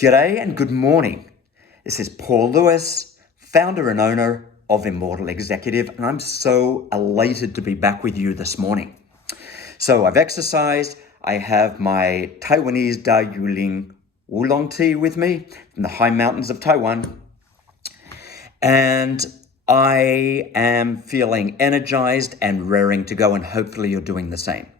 G'day and good morning. This is Paul Lewis, founder and owner of Immortal Executive, and I'm so elated to be back with you this morning. So I've exercised. I have my Taiwanese Da Yuling oolong tea with me from the high mountains of Taiwan, and I am feeling energized and raring to go, and hopefully you're doing the same.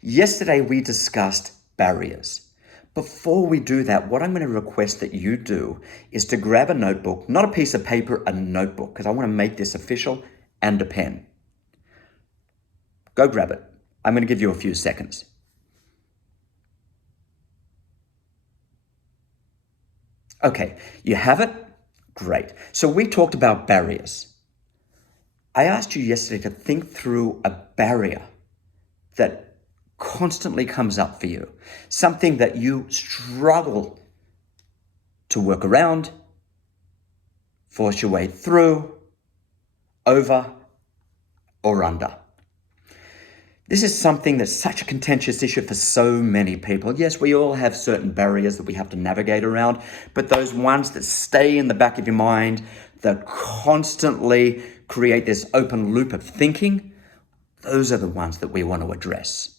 Yesterday we discussed barriers. Before we do that, what I'm going to request that you do is to grab a notebook, not a piece of paper, a notebook, because I want to make this official, and a pen. Go grab it. I'm going to give you a few seconds. Okay, you have it? Great. So we talked about barriers. I asked you yesterday to think through a barrier that constantly comes up for you, something that you struggle to work around, force your way through, over, or under. This is something that's such a contentious issue for so many people. Yes, we all have certain barriers that we have to navigate around, but those ones that stay in the back of your mind, that constantly create this open loop of thinking, those are the ones that we want to address.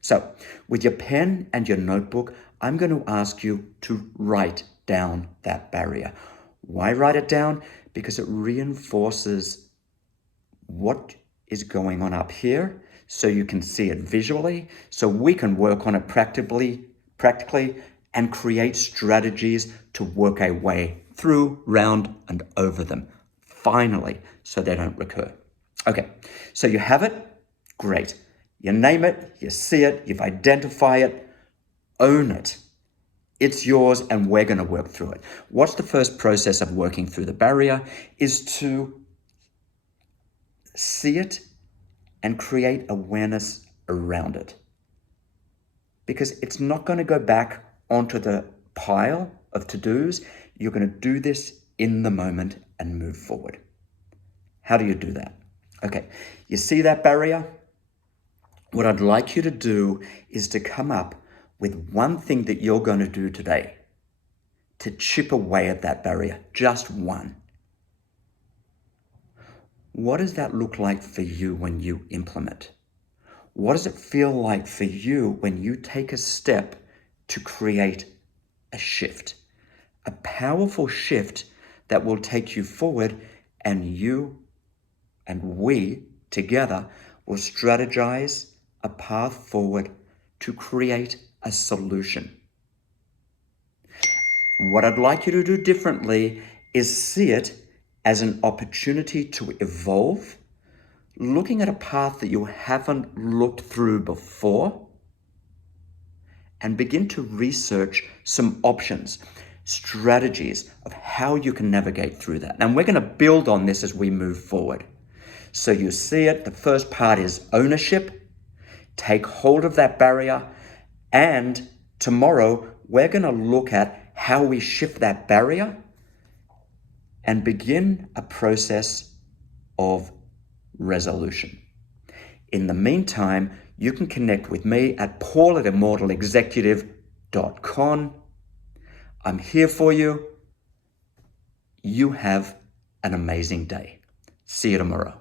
So with your pen and your notebook, I'm going to ask you to write down that barrier. Why write it down? Because it reinforces what is going on up here so you can see it visually, so we can work on it practically, and create strategies to work our way through, round, and over them, finally, so they don't recur. Okay, so you have it? Great. You name it, you see it, you've identified it, own it. It's yours and we're going to work through it. What's the first process of working through the barrier is to see it and create awareness around it. Because it's not going to go back onto the pile of to-dos. You're going to do this in the moment and move forward. How do you do that? Okay, you see that barrier? What I'd like you to do is to come up with one thing that you're going to do today to chip away at that barrier, just one. What does that look like for you when you implement? What does it feel like for you when you take a step to create a shift? A powerful shift that will take you forward, and you and we together will strategize a path forward to create a solution. What I'd like you to do differently is see it as an opportunity to evolve, looking at a path that you haven't looked through before, and begin to research some options, strategies of how you can navigate through that. And we're going to build on this as we move forward. So you see it, the first part is ownership. Take hold of that barrier, and tomorrow we're going to look at how we shift that barrier and begin a process of resolution. In the meantime, you can connect with me at paul@immortalexecutive.com. I'm here for you. You have an amazing day. See you tomorrow.